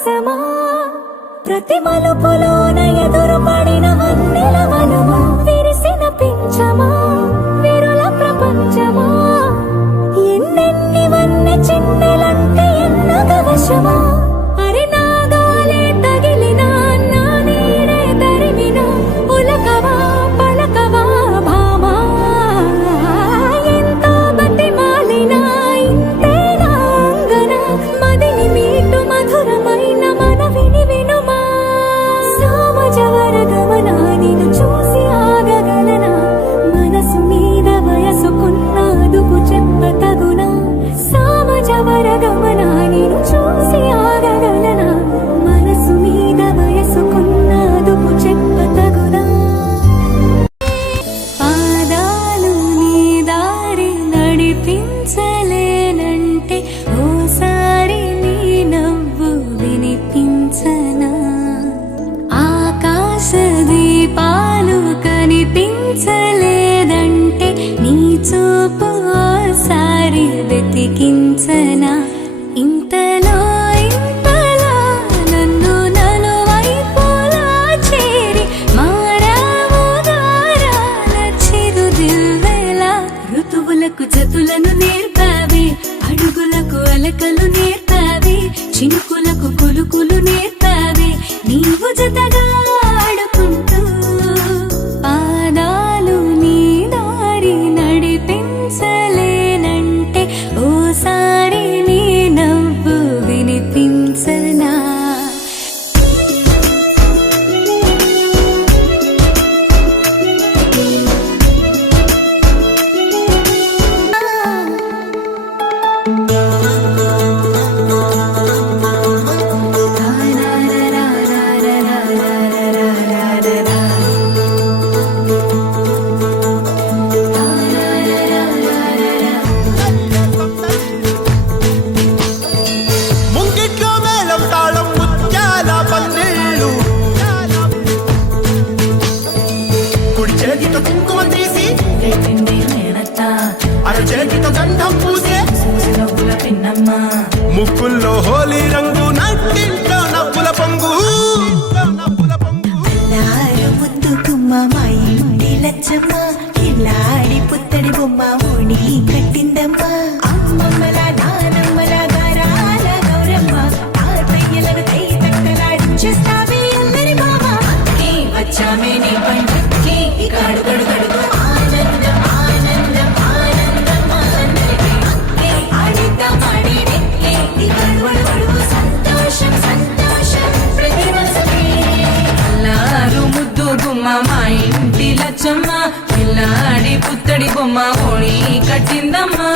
కోసమా ప్రతి మలుపులోన ఎదురు పడిన వన్నెల వనమా విరిసిన పించమా విరుల ప్రపంచమా ఎన్నెన్ని వన్నె చిన్నెలంటే ఎన్నగవశమా అరి నాగాలే తగిలినా నా నీడే తరిమినా ఉలకవా పలకవా భామా ఎంతో బతిమాలినా ఇంతేనా అంగన మదిని మీటు మధురమైన మనవిని వినుమా సామజవర గమనా నిన్ను చూసి ఆగగలనా మనసు మీద వయసుకున్న అదుపు చెప్పతగునా సామజవర గమనా నిన్ను చూసి ఆగగలనా మనసు మీద వయసుకున్న అదుపు చెప్పతగునా పాదాలు నీ దారి నడిపించలేనంటే ఓసారి నీ నవ్వు వినిపించనా ఆకాశ దీపాలు కనిపించలేదంటే నీ చూపు ఓసారి వెతికించనా ఇంతలో ఇంతలా నన్ను నలువైపులా చేరి మారావు దారాల చిరుదివ్వెలా ఋతువులకు జతులను నేర్పావే అడుగులకు అలకలు నేర్పావే చినుకులకు కులుకులు నేర్పావే నీవు జతగా ఆడుకుంటూ పాదాలు నీ దారి నడిపించలేనంటే ఓసారి నీ నవ్వు వినిపించనా ముంగిట్లో మేళం తాళం ముత్యాల పందిళ్ళు కుడి చేతితో కుంకుమ తీసి అర చేతితో గంధం పూసే ముక్కుల్లో హోలీ రంగు నట్టింట్లో నవ్వుల పొంగు ముద్దు గుమ్మ మా ఇంటి లచ్చమ్మ కిల్లాడి పుత్తడి బొమ్మ ఓణి కట్టిందమ్మ అమ్మమ్మల నానమ్మల గారాల గౌరమ్మ తాతయ్యలను కై తక్కలాడించేస్తావే అల్లరి మామ వచ్చామే నీ పంటకి గడు గడు గడుగు ఆనందం ఆనందం ఆనందం అందరికీ ఆడిద్దాం ఆడిడే గడువడు గడుగు సంతోషం సంతోషం ప్రతి మనసుకి అల్లారు ముద్దు గుమ్మ మా ఇంటి లచ్చమ్మ పిల్లాడి పుత్తడి బొమ్మ ఓణి కట్టిందమ్మా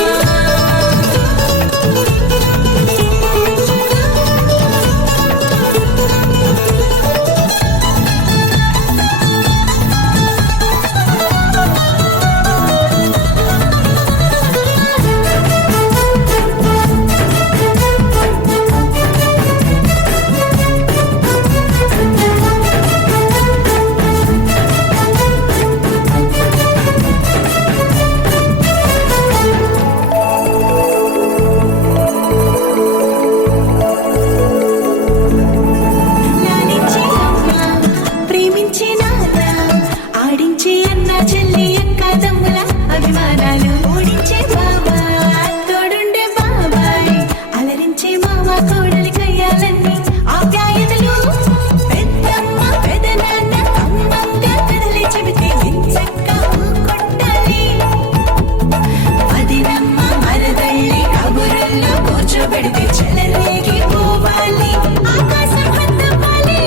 లాలించే అమ్మ ప్రేమించే నాన్న ఆడించే అన్న చెల్లి అక్క తమ్ముల అభిమానాలు ఓడించే బాబా తోడుండే బాబాయ్ అలరించే మామ కోడలి కయ్యాలన్నీ ఆప్యాయతలు పెద్దమ్మ పెదనాన్న అమ్మంగా కదలి చెబితే ఎంచక్కా కొట్టాలి వదినమ్మ మరదళ్ళి కబురుల్లో కూర్చోబెడితే చెలరేగి పోవాలి ఆకాశం హద్దవ్వాలి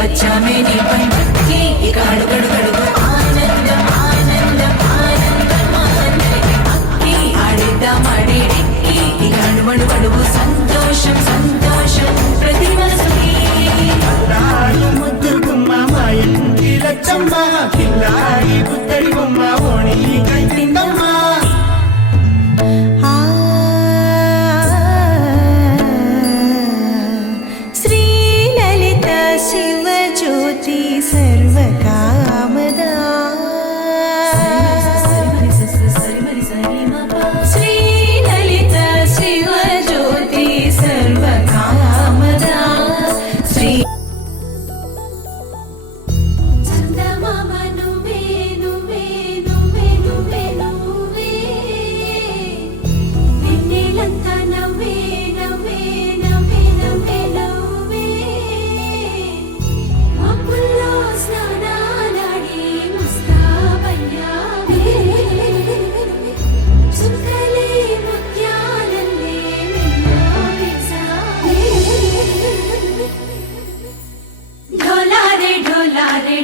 వచ్చామే నీ పంటకి గడు గడు గడుగు ఆనందం ఆనందం ఆనందం అందరికీ అక్కి ఆడిద్దాం ఆడిడే గడువడు గడుగు సంతోషం సంతోషం ప్రతి మనసుకి ముద్దు గుమ్మ మా ఇంటి లచ్చమ్మ కిల్లాడి పుత్తడి బొమ్మ ఓణి కట్టిందమ్మా శ్రీ లలిత శివ జ్యోతి సర్వకామదా శ్రీ లలిత శివ జ్యోతి సర్వకామదా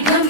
ఘమ